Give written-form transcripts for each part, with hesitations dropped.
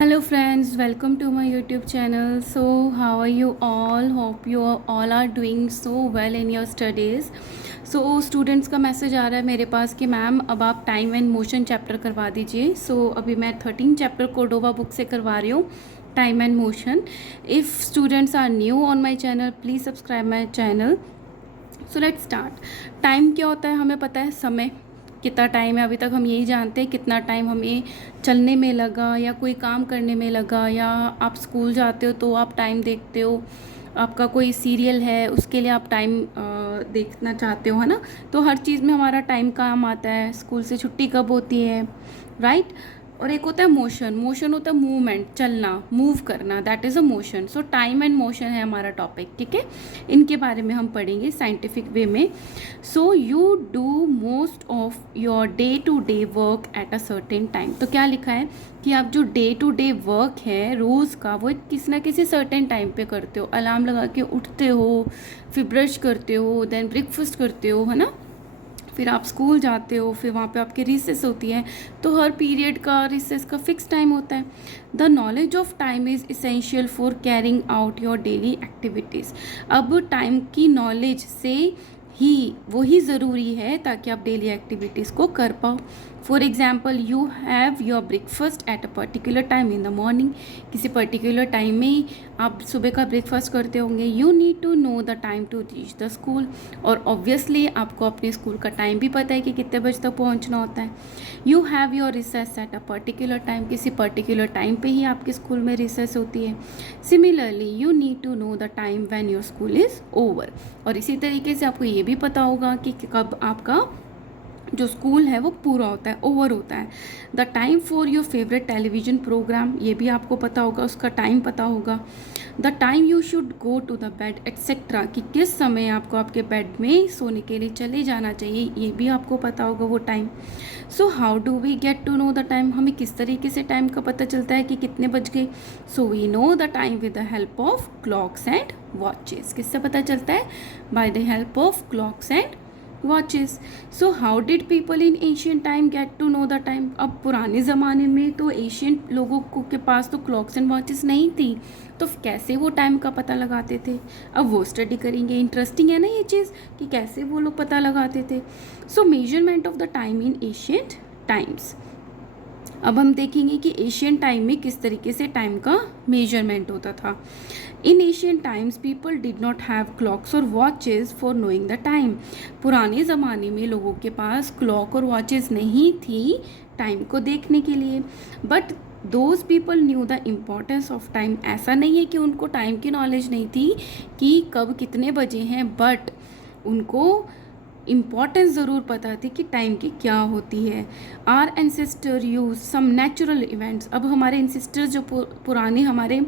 Hello friends, welcome to my YouTube channel. So how are you all? Hope you all are doing so well in your studies. So students का message आ रहा है मेरे पास कि ma'am अब आप time and motion chapter करवा दीजिए. सो अभी मैं 13 चैप्टर कोर्डोवा बुक से करवा रही हूँ, time and motion. If students are new on my channel, please subscribe my channel. So let's start. Time क्या होता है? हमें पता है समय कितना टाइम है. अभी तक हम यही जानते हैं कितना टाइम हमें चलने में लगा या कोई काम करने में लगा, या आप स्कूल जाते हो तो आप टाइम देखते हो, आपका कोई सीरियल है उसके लिए आप टाइम देखना चाहते हो, है ना. तो हर चीज़ में हमारा टाइम काम आता है. स्कूल से छुट्टी कब होती है, राइट. और एक होता है मोशन. मोशन होता है मूवमेंट, चलना, मूव करना, that is a motion. So time and motion है हमारा टॉपिक, ठीक है. इनके बारे में हम पढ़ेंगे साइंटिफिक वे में. So you do most of your day to day work at a certain time. तो क्या लिखा है कि आप जो डे टू डे वर्क है रोज़ का, वो किसी ना किसी सर्टेन टाइम पे करते हो. अलार्म लगा के उठते हो, फिर ब्रश करते हो, देन ब्रेकफास्ट करते हो, है ना. फिर आप स्कूल जाते हो, फिर वहाँ पे आपकी रिसेस होती है. तो हर पीरियड का रिसेस का फिक्स टाइम होता है. The knowledge of time is essential for carrying out your daily activities. अब टाइम की नॉलेज से ही वही ज़रूरी है ताकि आप डेली एक्टिविटीज़ को कर पाओ. For example, you have your breakfast at a particular time in the morning. किसी पर्टिकुलर टाइम में ही आप सुबह का ब्रेकफास्ट करते होंगे. You need to know the time to reach the school. और ऑब्वियसली आपको अपने स्कूल का टाइम भी पता है कि कितने बजे तक पहुंचना होता है. You have your recess at a particular time. किसी पर्टिकुलर टाइम पे ही आपके स्कूल में रिसेस होती है. Similarly you need to know the time when your school is over. और इसी तरीके से आपको ये भी पता होगा कि कब आपका जो स्कूल है वो पूरा होता है, ओवर होता है. The time for your favourite television programme, ये भी आपको पता होगा, उसका टाइम पता होगा. The time you should go to the bed etcetera, कि किस समय आपको आपके बेड में सोने के लिए चले जाना चाहिए, ये भी आपको पता होगा वो time. So how do we get to know the time. हमें किस तरीके से टाइम का पता चलता है कि कितने बज गए. So we know the time with the help of clocks and watches. किससे पता चलता है? By the help of clocks and watches. So how did people in ancient time get to know the time. अब पुराने ज़माने में तो ancient लोगों को के पास तो क्लॉक्स एंड वॉचेस नहीं थी, तो कैसे वो टाइम का पता लगाते थे, अब वो स्टडी करेंगे. इंटरेस्टिंग है ना ये चीज़ कि कैसे वो लोग पता लगाते थे. सो measurement of the time in ancient times. अब हम देखेंगे कि एशियन टाइम में किस तरीके से टाइम का मेजरमेंट होता था. In ancient times people did not have clocks और watches for knowing the time. पुराने ज़माने में लोगों के पास क्लॉक और वॉचेस नहीं थी टाइम को देखने के लिए. But those people new the importance of time. ऐसा नहीं है कि उनको टाइम की नॉलेज नहीं थी कि कब कितने बजे हैं, बट उनको इम्पॉर्टेंस ज़रूर पता थी कि टाइम की क्या होती है. Our ancestor use some natural events. अब हमारे एंसेस्टर्स जो पुराने हमारे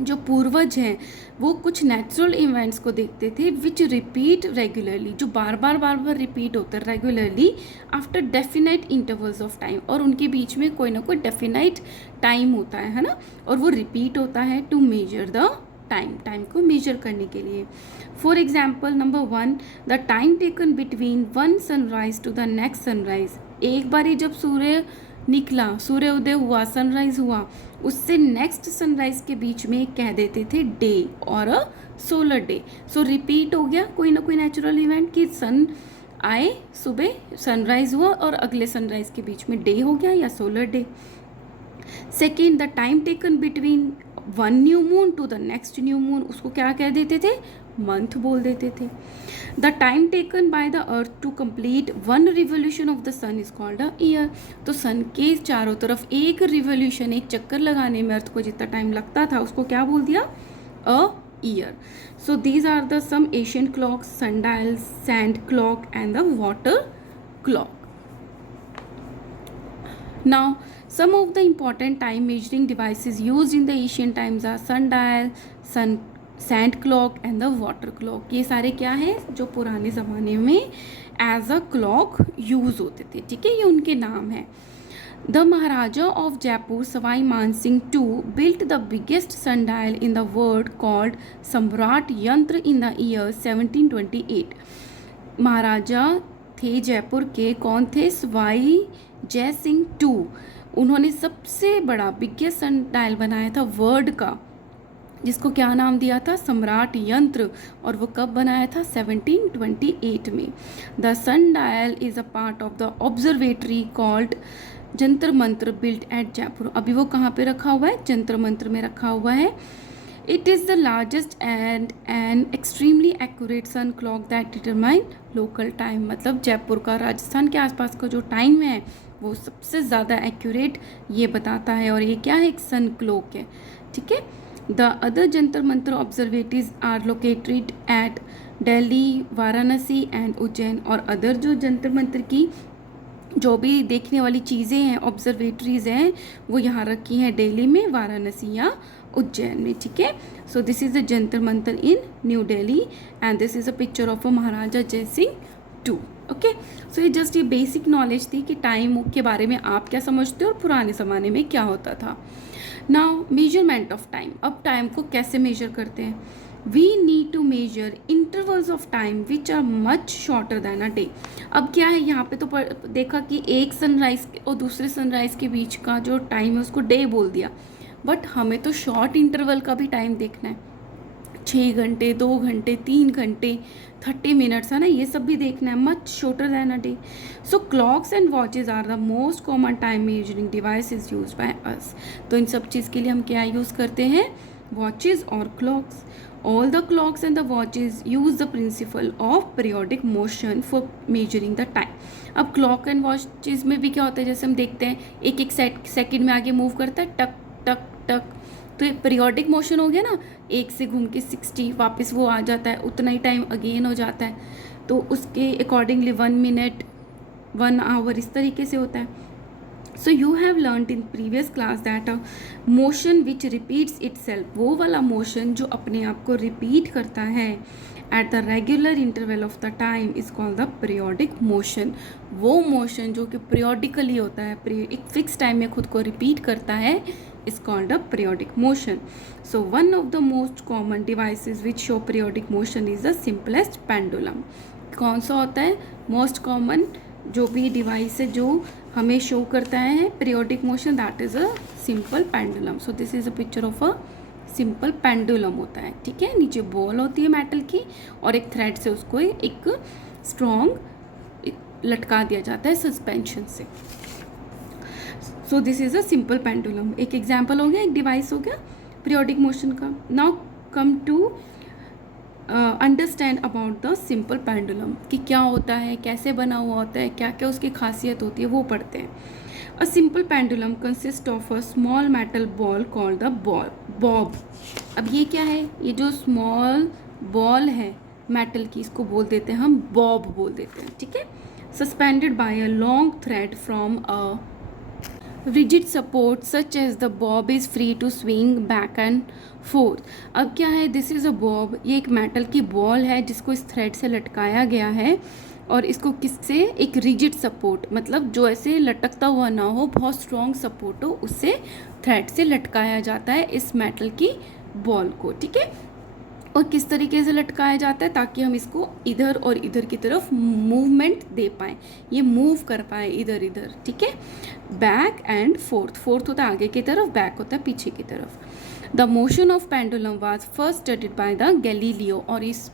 जो पूर्वज हैं वो कुछ नेचुरल इवेंट्स को देखते थे विच रिपीट रेगुलरली, जो बार बार रिपीट होते हैं regularly after definite intervals of time. और उनके बीच में कोई ना कोई डेफिनाइट टाइम होता है ना, और वो रिपीट होता है to measure the time, time को मेजर करने के लिए. For example, number 1, the time taken between one sunrise to the next sunrise. एक बारी जब सूर्य निकला, सूर्योदय हुआ, सनराइज हुआ, उससे नेक्स्ट सनराइज के बीच में कह देते थे डे और अ सोलर डे. सो रिपीट हो गया कोई ना कोई नेचुरल इवेंट कि सन आए, सुबह सनराइज हुआ और अगले सनराइज के बीच में डे हो गया या solar day. Second, the time taken between one new moon to the next new moon, उसको क्या कह देते थे? मंथ बोल देते थे. The time taken by the earth to complete one revolution of the sun is called a year. तो sun के चारों तरफ एक रिवोल्यूशन, एक चक्कर लगाने में अर्थ को जितना टाइम लगता था उसको क्या बोल दिया? A year. So these are the some ancient clocks, sundial, sand clock and the water clock. Now, some of the important time measuring devices used in the ancient times are sundial, sand clock and the water clock. ये सारे क्या हैं जो पुराने ज़माने में as a clock use होते थे, ठीक है, ये उनके नाम हैं. The Maharaja of Jaipur, Savai Mansingh II, built the biggest sundial in the world called Samrat Yantra in the year 1728. महाराजा थे जयपुर के, कौन थे? सवाई जय सिंह 2. उन्होंने सबसे बड़ा बिगेस्ट सन डायल बनाया था वर्ल्ड का, जिसको क्या नाम दिया था, सम्राट यंत्र, और वो कब बनाया था, 1728 में। The sun dial is a part of the observatory called Jantar Mantar built eight Jaipur. अभी वो कहाँ पे रखा हुआ है, जंतर मंत्र में रखा हुआ है। It is the largest and an extremely accurate sun clock that determine local time. मतलब जयपुर का, राजस्थान के आसपास का जो टाइम है वो सबसे ज़्यादा एक्यूरेट ये बताता है, और ये क्या है, एक सन क्लॉक है, ठीक है। The other Jantar Mantar observatories are located at Delhi, Varanasi and Ujjain. और अदर जो जंतर मंत्र की जो भी देखने वाली चीज़ें हैं, ऑब्जर्वेटरीज हैं, वो यहाँ रखी हैं दिल्ली में, वाराणसी या उज्जैन में, ठीक है। So this is the Jantar Mantar in New Delhi and this is a picture of a Maharaja Jai Singh to. Okay, सो ये जस्ट ये बेसिक नॉलेज थी कि टाइम के बारे में आप क्या समझते हो और पुराने ज़माने में क्या होता था। नाउ मेजरमेंट ऑफ टाइम, अब टाइम को कैसे मेजर करते हैं। We need to measure intervals of time which are much shorter than a day. अब क्या है, यहाँ पे तो देखा कि एक सनराइज और दूसरे सनराइज के बीच का जो टाइम है उसको डे बोल दिया, बट हमें तो शॉर्ट इंटरवल का भी टाइम देखना है, 6 घंटे, 2 घंटे, 3 घंटे, 30 मिनट्स, है ना, ये सब भी देखना है, much shorter than a day. So clocks and watches are the most common time measuring device is use by us. तो इन सब चीज़ के लिए हम क्या यूज़ करते हैं, वॉचेज और clocks. All the clocks and the watches use the principle of periodic motion for measuring the time. अब क्लॉक एंड वॉचेज में भी क्या होता है, जैसे हम देखते हैं एक एक सेकेंड में आगे मूव करता है, टक टक टक, तो ये पीरियोडिक मोशन हो गया ना, एक से घूम के 60 वापस वो आ जाता है, उतना ही टाइम अगेन हो जाता है, तो उसके अकॉर्डिंगली 1 मिनट 1 आवर इस तरीके से होता है। So you have learned in previous class that a motion which repeats itself, वो वाला मोशन जो अपने आप को रिपीट करता है at the regular interval of the time is called the periodic motion. वो मोशन जो कि पीरियोडिकली होता है, एक फिक्स टाइम में खुद को रिपीट करता है, is called a periodic motion. So one of the most common devices which show periodic motion is the simplest pendulum. कौन सा होता है मोस्ट कॉमन जो भी डिवाइस है जो हमें शो करता है periodic motion, that is a simple pendulum. So this is a picture of a simple pendulum होता है, ठीक है। नीचे बॉल होती है मेटल की और एक थ्रेड से उसको एक स्ट्रॉन्ग लटका दिया जाता है सस्पेंशन से। So this is a simple pendulum. एक एग्जाम्पल हो गया, एक डिवाइस हो गया पीरियोडिक मोशन का। Now come to understand about the simple pendulum कि क्या होता है, कैसे बना हुआ होता है, क्या क्या उसकी खासियत होती है, वो पढ़ते हैं। अ simple pendulum consist of a small metal ball called the Bob. अब ये क्या है, ये जो स्मॉल बॉल है मेटल की, इसको बोल देते हैं हम बॉब बोल देते हैं, ठीक है। Suspended bye a long thread from a rigid support such as the bob is free to swing back and forth। अब क्या है, दिस इज़ अ बॉब, ये एक मेटल की बॉल है जिसको इस थ्रेड से लटकाया गया है, और इसको किससे, एक रिजिड सपोर्ट, मतलब जो ऐसे लटकता हुआ ना हो, बहुत स्ट्रॉन्ग सपोर्ट हो, उससे थ्रेड से लटकाया जाता है इस मेटल की बॉल को, ठीक है। और किस तरीके से लटकाया जाता है, ताकि हम इसको इधर और इधर की तरफ मूवमेंट दे पाएँ, ये मूव कर पाए इधर इधर, ठीक है। बैक एंड फोर्थ, फोर्थ होता है आगे की तरफ, बैक होता है पीछे की तरफ। The motion of pendulum was first studied by the Galileo. और इस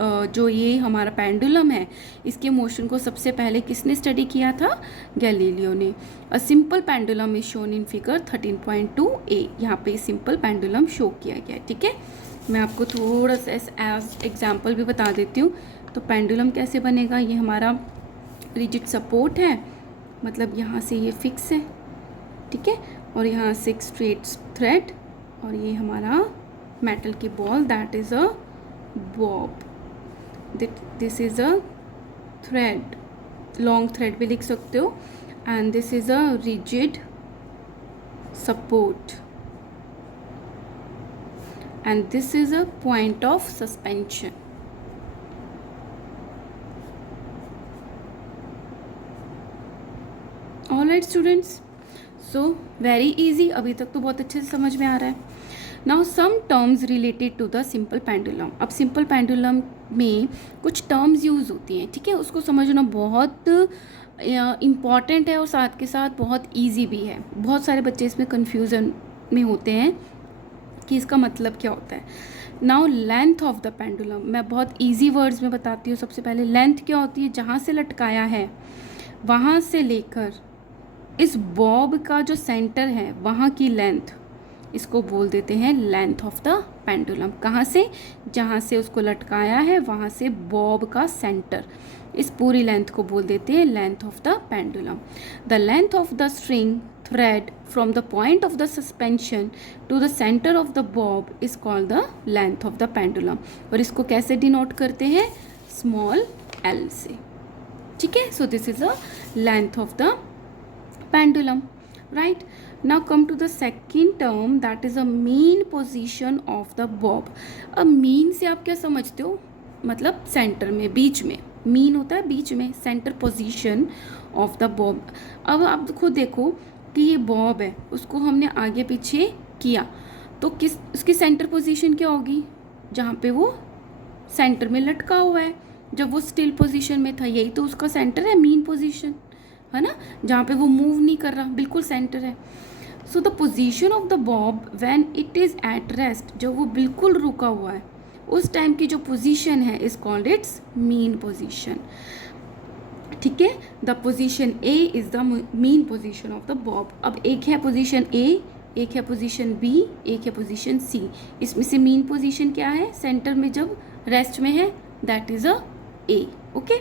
जो ये हमारा पेंडुलम है, इसके मोशन को सबसे पहले किसने स्टडी किया था, गैलीलियो ने। अ simple pendulum is shown in figure 13.2a। यहाँ पे सिंपल पेंडुलम शो किया गया है, ठीक है। मैं आपको थोड़ा सा एज एग्जाम्पल भी बता देती हूँ। तो पेंडुलम कैसे बनेगा, ये हमारा रिजिड सपोर्ट है, मतलब यहाँ से ये फिक्स है, ठीक है, और यहाँ से एक स्ट्रेट थ्रेड, और ये हमारा मेटल की ball, that is a Bob, this is a thread, long thread भी लिख सकते हो, and this is a rigid support, and this is a point of suspension। all right students, so very easy, अभी तक तो बहुत अच्छे से समझ में आ रहा है। now some terms related to the simple pendulum। अब simple pendulum में कुछ terms यूज़ होती हैं, ठीक है, उसको समझना बहुत इम्पॉर्टेंट है और साथ के साथ बहुत ईजी भी है। बहुत सारे बच्चे इसमें कन्फ्यूज़न में होते हैं कि इसका मतलब क्या होता है। Now length of the pendulum, मैं बहुत ईजी वर्ड्स में बताती हूँ। सबसे पहले लेंथ क्या होती है, जहाँ से लटकाया है वहाँ से लेकर इस बॉब का जो सेंटर है वहाँ की लेंथ, इसको बोल देते हैं लेंथ ऑफ द पेंडुलम। कहाँ से, जहाँ से उसको लटकाया है वहाँ से बॉब का सेंटर, इस पूरी लेंथ को बोल देते हैं length of the pendulum. The length of the string thread from the point of the suspension to the centre of the bob is called the length of the pendulum. और इसको कैसे denote करते हैं, small L से। ठीक है, so this is the length of the pendulum, right? Now come to the second term, that is a mean position of the bob. अब mean से आप क्या समझते हो, मतलब सेंटर में, बीच में। mean होता है बीच में, centre position of the Bob. अब आप खुद देखो कि ये बॉब है, उसको हमने आगे पीछे किया तो किस उसकी सेंटर पोजीशन क्या होगी, जहाँ पे वो सेंटर में लटका हुआ है। जब वो स्टिल पोजीशन में था, यही तो उसका सेंटर है, मीन पोजीशन है ना, जहाँ पे वो मूव नहीं कर रहा, बिल्कुल सेंटर है। So the position of the Bob when it is at rest, जब वो बिल्कुल रुका हुआ है उस टाइम की जो पोजीशन है is called it's mean position. ठीक है, the position A is the mean position of the Bob. अब एक है पोजीशन ए, एक है पोजीशन बी, एक है पोजीशन सी। इसमें से मीन पोजीशन क्या है, सेंटर में जब रेस्ट में है, that is a A. Okay,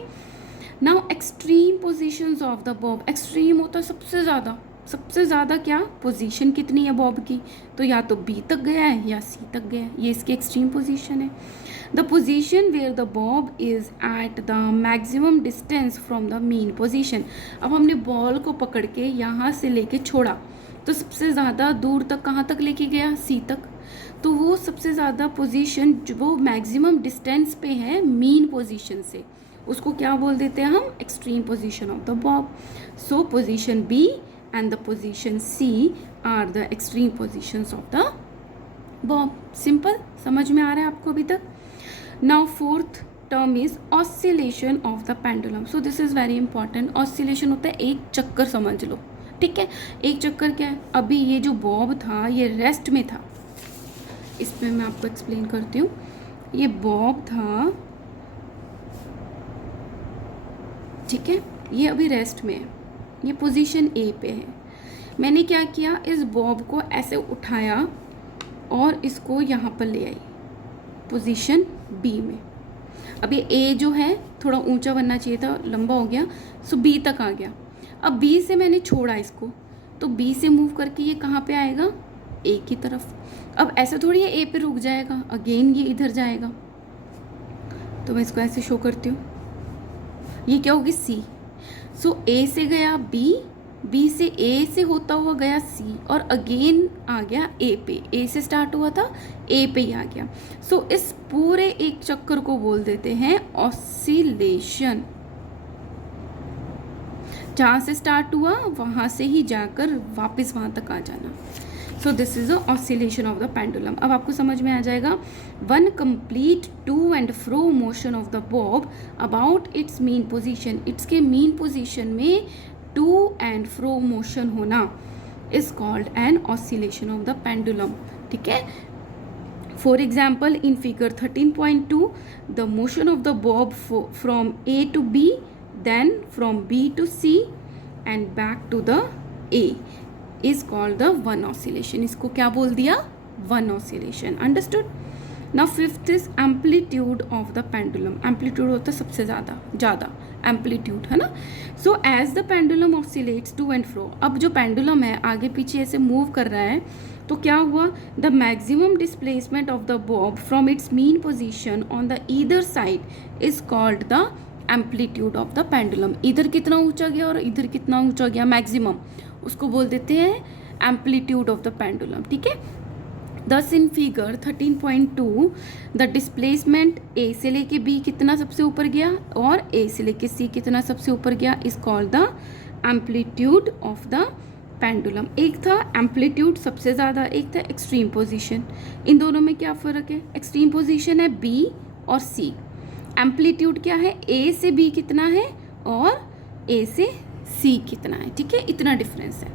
now extreme positions of the Bob. Extreme होता है सबसे ज़्यादा क्या पोजीशन कितनी है बॉब की, तो या तो बी तक गया है या सी तक गया है, ये इसकी एक्सट्रीम पोजीशन है। The position where the bob is at the maximum distance from the mean position. अब हमने बॉल को पकड़ के यहाँ से लेके छोड़ा तो सबसे ज़्यादा दूर तक कहाँ तक लेके गया, सी तक। तो वो सबसे ज़्यादा पोजीशन जो वो मैक्सिमम डिस्टेंस पे है मीन पोजीशन से, उसको क्या बोल देते हैं हम, extreme position of the bob. So position B and the position C are the extreme positions of the bob. Simple, समझ में आ रहा है आपको अभी तक। Now fourth term is oscillation of the pendulum. So this is very important. Oscillation होता है एक चक्कर, समझ लो। ठीक है, एक चक्कर क्या है, अभी ये जो बॉब था ये रेस्ट में था, इसमें मैं आपको एक्सप्लेन करती हूँ। ये बॉब था, ठीक है, ये अभी रेस्ट में है, ये पोजीशन ए पे है। मैंने क्या किया, इस बॉब को ऐसे उठाया और इसको यहाँ पर ले आई पोजीशन बी में। अब ये ए जो है थोड़ा ऊंचा बनना चाहिए था, लंबा हो गया, सो बी तक आ गया। अब बी से मैंने छोड़ा इसको, तो बी से मूव करके ये कहाँ पे आएगा, ए की तरफ। अब ऐसा थोड़ी है ए पे रुक जाएगा, अगेन ये इधर जाएगा। तो मैं इसको ऐसे शो करती हूँ, ये क्या होगी, सी। सो ए से गया बी, बी से ए से होता हुआ गया सी, और अगेन आ गया ए पे। ए से स्टार्ट हुआ था, ए पे ही आ गया। सो इस पूरे एक चक्कर को बोल देते हैं ऑसिलेशन। जहाँ से स्टार्ट हुआ वहाँ से ही जाकर वापस वहाँ तक आ जाना। So this is the oscillation of the pendulum. अब आपको समझ में आ जाएगा, one complete to and fro motion of the bob about its mean position. इसके मीन पोजीशन में टू एंड फ्रो मोशन होना is called an oscillation of the pendulum. ठीक है, for example in figure 13.2 the motion of the bob from A to B, then from B to C and back to the A is called the one oscillation. इसको क्या बोल दिया, one oscillation. Understood? Now fifth is amplitude of the pendulum. Amplitude होता है सबसे ज़्यादा amplitude, है ना। So as the pendulum oscillates to and fro, अब जो pendulum है आगे पीछे ऐसे move कर रहा है, तो क्या हुआ, the maximum displacement of the bob from its mean position on the either side is called the amplitude of the pendulum. इधर कितना ऊंचा गया और इधर कितना ऊंचा गया, मैक्सिमम, उसको बोल देते हैं एम्पलीट्यूड ऑफ द पेंडुलम। ठीक है, दस इन फिगर 13.2 द डिस्प्लेसमेंट ए से लेके बी कितना सबसे ऊपर गया और ए से लेके सी कितना सबसे ऊपर गया is called the amplitude of the pendulum. एक था एम्पलीट्यूड सबसे ज़्यादा, एक था एक्सट्रीम पोजीशन। इन दोनों में क्या फ़र्क है, एक्सट्रीम पोजीशन है बी और सी, एम्पलीट्यूड क्या है, ए से बी कितना है और ए से सी कितना है, ठीक है, इतना डिफरेंस है।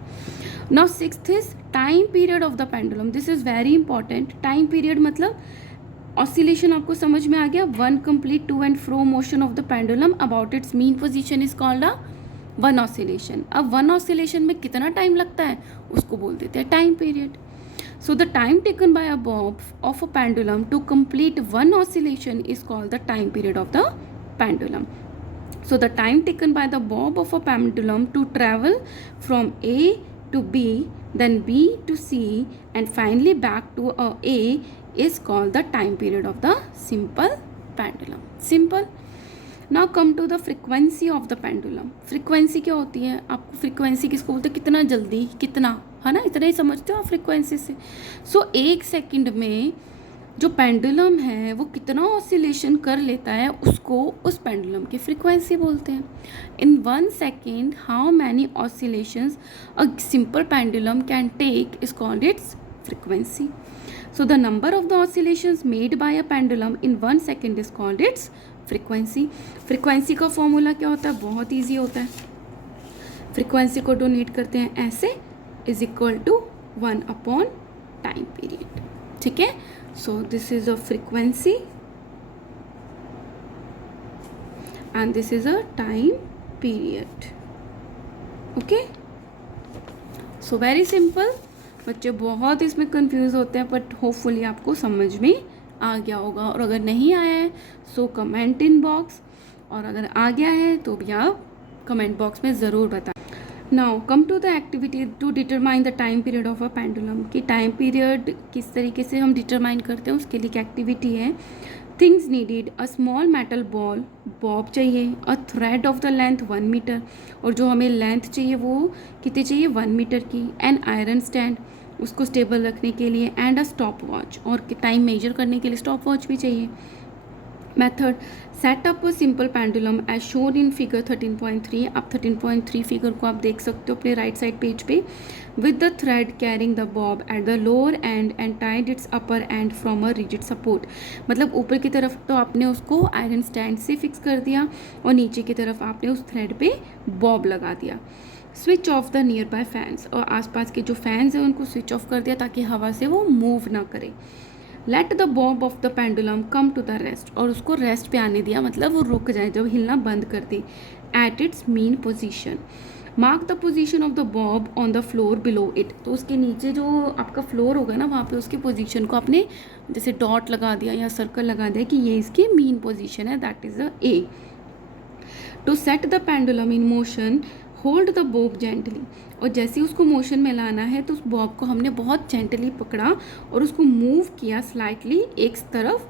Now sixth is time period of the pendulum. This is very important. Time period मतलब ऑसिलेशन आपको समझ में आ गया, one complete to and fro motion of the pendulum about its mean position is called a one oscillation. अब one oscillation में कितना time लगता है उसको बोल देते हैं time period. So the time taken by a bob of a pendulum to complete one oscillation is called the time period of the pendulum. So the time taken by the bob of a pendulum to travel from A to B, then B to C, and finally back to A is called the time period of the simple pendulum. Simple. Now come to the frequency of the pendulum. Frequency क्या होती है, आपको frequency किसको बोलते हैं, कितना जल्दी, कितना, है ना, इतना ही समझते हो आप फ्रिक्वेंसी से। सो एक सेकंड में जो पेंडुलम है वो कितना ऑसिलेशन कर लेता है उसको उस पेंडुलम की फ्रिक्वेंसी बोलते हैं। In 1 second how many oscillations a simple pendulum can take is called its frequency. So the number of the oscillations made by a pendulum in 1 second is called its frequency. Frequency का formula क्या होता है, बहुत easy होता है। Frequency को donate करते हैं ऐसे, is equal to 1 upon time period, ठीक है। So this is a frequency and this is a time period, okay. So very simple. बच्चे बहुत इसमें कंफ्यूज होते हैं, बट होपफुली आपको समझ में आ गया होगा। और अगर नहीं आया है सो कमेंट इन बॉक्स, और अगर आ गया है तो भी आप कमेंट बॉक्स में ज़रूर बताएं। Now come to the activity to determine the time period of a pendulum. कि टाइम पीरियड किस तरीके से हम डिटरमाइन करते हैं, उसके लिए एक एक्टिविटी है। Things needed, a small metal ball, bob चाहिए, a thread of the length 1 metre, और जो हमें लेंथ चाहिए वो कितनी चाहिए 1 मीटर की, एन आयरन स्टैंड उसको स्टेबल रखने के लिए, एंड अ स्टॉप वॉच, और टाइम मेजर करने के लिए स्टॉप वॉच भी चाहिए। Method, set up a simple pendulum as shown in figure 13.3। आप 13.3 फिगर को आप देख सकते हो अपने राइट साइड पेज पे। With the thread carrying the bob at the lower end and tied its upper end from a rigid support. मतलब ऊपर की तरफ तो आपने उसको आयरन स्टैंड से फिक्स कर दिया, और नीचे की तरफ आपने उस थ्रेड पे बॉब लगा दिया। Switch off the near by fans, और आसपास के जो फैंस हैं उनको स्विच ऑफ कर दिया ताकि हवा से वो मूव ना करे। Let the bob of the pendulum come to the rest, और उसको रेस्ट पे आने दिया, मतलब वो रुक जाए जब हिलना बंद कर दे। At its mean position, mark the position of the bob on the floor below it. तो उसके नीचे जो आपका फ्लोर होगा ना, वहाँ पे उसकी पोजीशन को आपने जैसे डॉट लगा दिया या सर्कल लगा दिया कि ये इसकी मीन पोजीशन है, that is the A. To set the pendulum in motion, hold the bob gently, और जैसे ही उसको मोशन में लाना है तो उस बॉब को हमने बहुत जेंटली पकड़ा और उसको मूव किया स्लाइटली एक तरफ,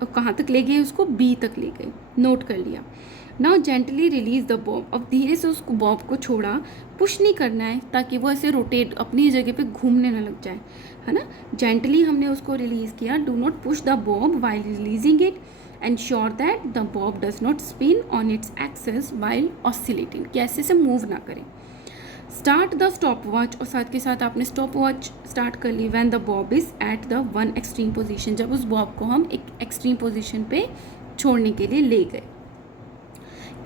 और कहाँ तक ले गए, उसको बी तक ले गए, नोट कर लिया। Now gently release the Bob, अब धीरे से उसको बॉब को छोड़ा, पुश नहीं करना है ताकि वो ऐसे रोटेट अपनी जगह पे घूमने ना लग जाए, है ना। जेंटली हमने उसको रिलीज किया। Do not push the Bob while releasing it, ensure that the bob does not spin on its axis while oscillating, कि ऐसे से मूव ना करें। स्टार्ट द स्टॉप वॉच, और साथ के साथ आपने स्टॉप वॉच स्टार्ट कर ली when the bob is at the one extreme position, जब उस बॉब को हम एक एक्सट्रीम पोजीशन पे छोड़ने के लिए ले गए।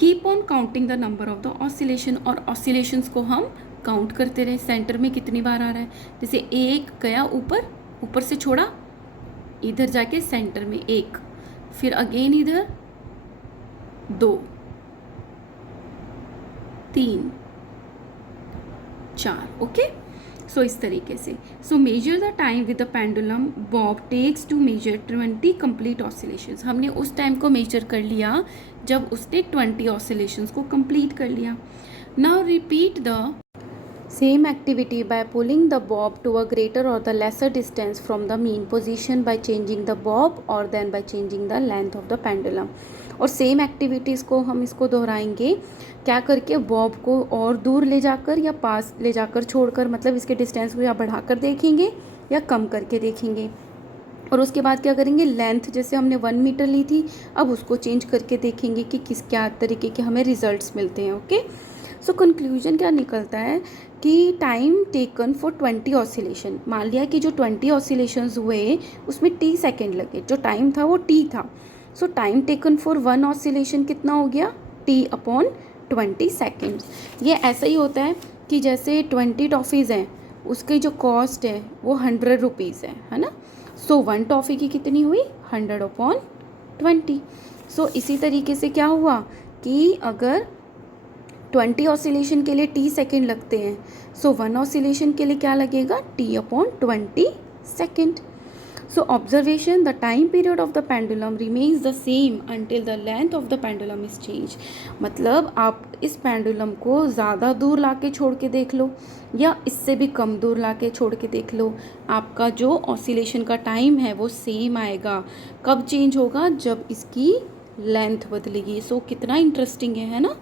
Keep on counting the number of the oscillation, और ऑसिलेशंस को हम काउंट करते रहे, सेंटर में कितनी बार आ रहा है, जैसे एक गया ऊपर, ऊपर से छोड़ा, इधर जाके सेंटर में एक, फिर अगेन इधर 2, 3, 4, ओके। सो इस तरीके से। So measure the time with the pendulum bob takes to measure 20 complete oscillations. हमने उस टाइम को मेजर कर लिया जब उसने 20 ऑसिलेशंस को कंप्लीट कर लिया। Now repeat the same activity by pulling the bob to a greater or the lesser distance from the mean position by changing the bob or then by changing the length of the pendulum। और same activities को हम इसको दोहराएंगे, क्या करके, Bob को और दूर ले जाकर या पास ले जाकर छोड़कर, मतलब इसके डिस्टेंस को या बढ़ाकर देखेंगे या कम करके देखेंगे। और उसके बाद क्या करेंगे, लेंथ जैसे हमने 1 मीटर ली थी, अब उसको चेंज करके देखेंगे कि किस क्या तरीके के हमें रिजल्ट्स मिलते हैं, ओके। सो कंक्लूजन क्या निकलता है कि टाइम टेकन फॉर 20 ऑसिलेशन, मान लिया कि जो 20 ऑसिलेशंस हुए उसमें t सेकेंड लगे, जो टाइम था वो t था। सो टाइम टेकन फॉर 1 ऑसिलेशन कितना हो गया, t अपॉन 20 सेकेंड्स। ये ऐसा ही होता है कि जैसे 20 टॉफ़ीज़ हैं, उसकी जो कॉस्ट है वो 100 रुपीज़ है ना। सो 1 टॉफ़ी की कितनी हुई, 100/20। सो इसी तरीके से क्या हुआ कि अगर 20 ऑसिलेशन के लिए t सेकेंड लगते हैं, सो 1 ऑसिलेशन के लिए क्या लगेगा, t/20 second. So observation, the time period of the pendulum remains the same until the length of the pendulum is changed। मतलब आप इस पेंडुलम को ज़्यादा दूर लाके छोड़ के देख लो या इससे भी कम दूर लाके छोड़ के देख लो, आपका जो ऑसिलेशन का टाइम है वो सेम आएगा। कब चेंज होगा, जब इसकी लेंथ बदलेगी। सो कितना इंटरेस्टिंग है ना।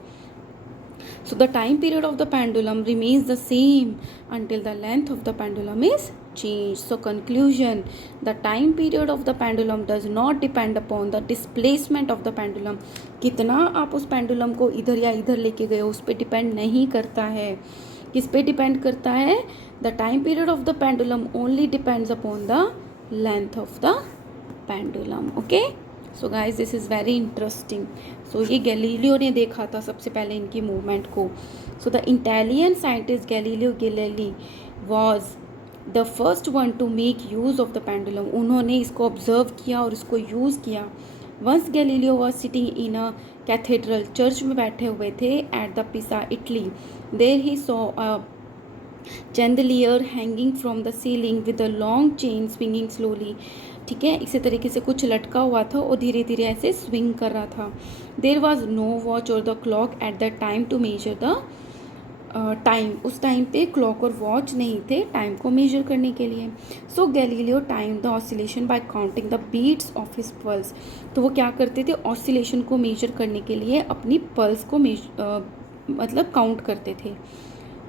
So the time period of the pendulum remains the same until the length of the pendulum is changed। So conclusion, the time period of the pendulum does not depend upon the displacement of the pendulum। कितना आप उस pendulum को इधर या इधर लेके गए हो उस पर डिपेंड नहीं करता है। किस पे डिपेंड करता है, the time period of the pendulum only depends upon the length of the pendulum। Okay, so guys this is very interesting. So ये गैलीलियो ने देखा था सबसे पहले इनकी मूवमेंट को। So the Italian scientist Galileo Galilei was the first one to make use of the pendulum. उन्होंने इसको ऑब्जर्व किया और इसको यूज़ किया। Once Galileo was sitting in a cathedral, church में बैठे हुए थे at the Pisa Italy. There he saw a chandelier hanging from the ceiling with a long chain swinging slowly। ठीक है, इसी तरीके से कुछ लटका हुआ था और धीरे धीरे ऐसे स्विंग कर रहा था। देयर वॉज नो वॉच और the clock at that time to measure the time. उस टाइम पे क्लॉक और वॉच नहीं थे टाइम को मेजर करने के लिए। So Galileo time the oscillation by counting the beats of his pulse. तो वो क्या करते थे, ऑसिलेशन को मेजर करने के लिए अपनी पल्स को मतलब काउंट करते थे।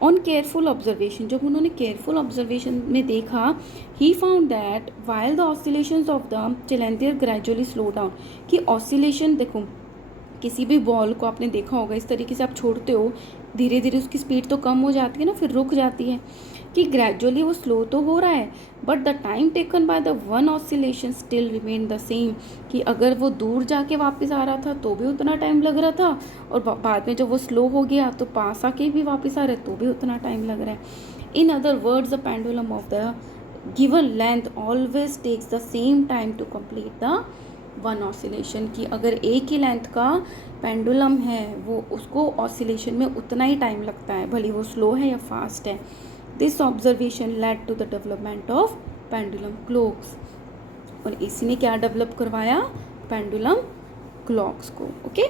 ऑन केयरफुल ऑब्जर्वेशन, जब उन्होंने केयरफुल ऑब्जर्वेशन में देखा, he found that while the oscillations of the chandelier gradually slow down. कि ऑसिलेशन देखो, किसी भी बॉल को आपने देखा होगा इस तरीके से आप छोड़ते हो, धीरे धीरे उसकी स्पीड तो कम हो जाती है ना, फिर रुक जाती है। कि ग्रेजुअली वो स्लो तो हो रहा है but the time taken by the one oscillation still remain the same. कि अगर वो दूर जाके वापस आ रहा था तो भी उतना टाइम लग रहा था, और बाद में जब वो स्लो हो गया तो पास आके भी वापस आ रहा है तो भी उतना टाइम लग रहा है। In other words the pendulum of the given length always takes the same time to complete the one oscillation. की अगर एक ही लेंथ का पेंडुलम है वो उसको ऑसिलेशन में उतना ही टाइम लगता है, भले वो स्लो है या फास्ट है। This observation led to the development of pendulum clocks. और इसी ने क्या डेवलप करवाया, पेंडुलम क्लॉक्स को। Okay,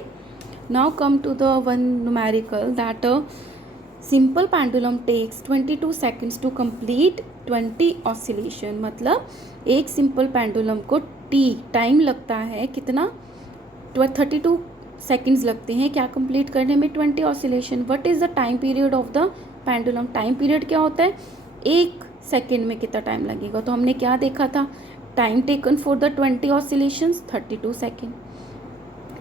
now come to the one numerical that simple pendulum takes 22 seconds to complete 20 oscillation. मतलब एक सिंपल पेंडुलम को टाइम लगता है कितना, 32 सेकेंड्स लगते हैं क्या कंप्लीट करने में, 20 oscillation. What is the time period of the pendulum. Time period क्या होता है, एक सेकेंड में कितना टाइम लगेगा। तो हमने क्या देखा था, time taken for the 20 oscillations 32 second.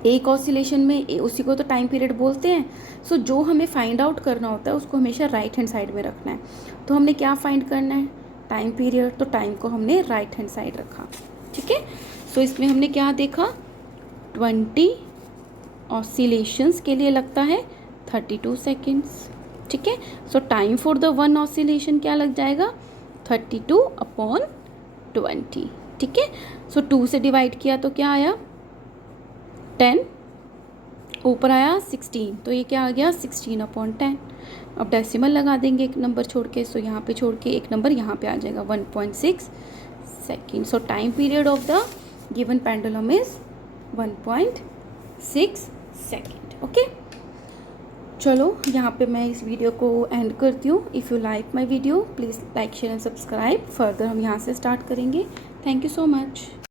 एक ऑसिलेशन में उसी को तो टाइम पीरियड बोलते हैं। सो जो हमें फाइंड आउट करना होता है उसको हमेशा राइट हैंड साइड में रखना है। तो हमने क्या फाइंड करना है, टाइम पीरियड, तो टाइम को हमने राइट हैंड साइड रखा। ठीक है, सो इसमें हमने क्या देखा, 20 ऑसिलेशंस के लिए लगता है 32 सेकेंड्स। ठीक है, सो time for the one oscillation क्या लग जाएगा, 32/20। ठीक है, सो 2 से डिवाइड किया तो क्या आया, 10, ऊपर आया 16, तो ये क्या आ गया 16/10। अब डेसिमल लगा देंगे एक नंबर छोड़ के, सो यहाँ पे छोड़ के एक नंबर यहाँ पे आ जाएगा 1.6 second. So time period of the given pendulum is 1.6 second. Okay, चलो यहाँ पे मैं इस वीडियो को एंड करती हूँ। If you like my video please like share and subscribe. Further हम यहाँ से स्टार्ट करेंगे। Thank you so much.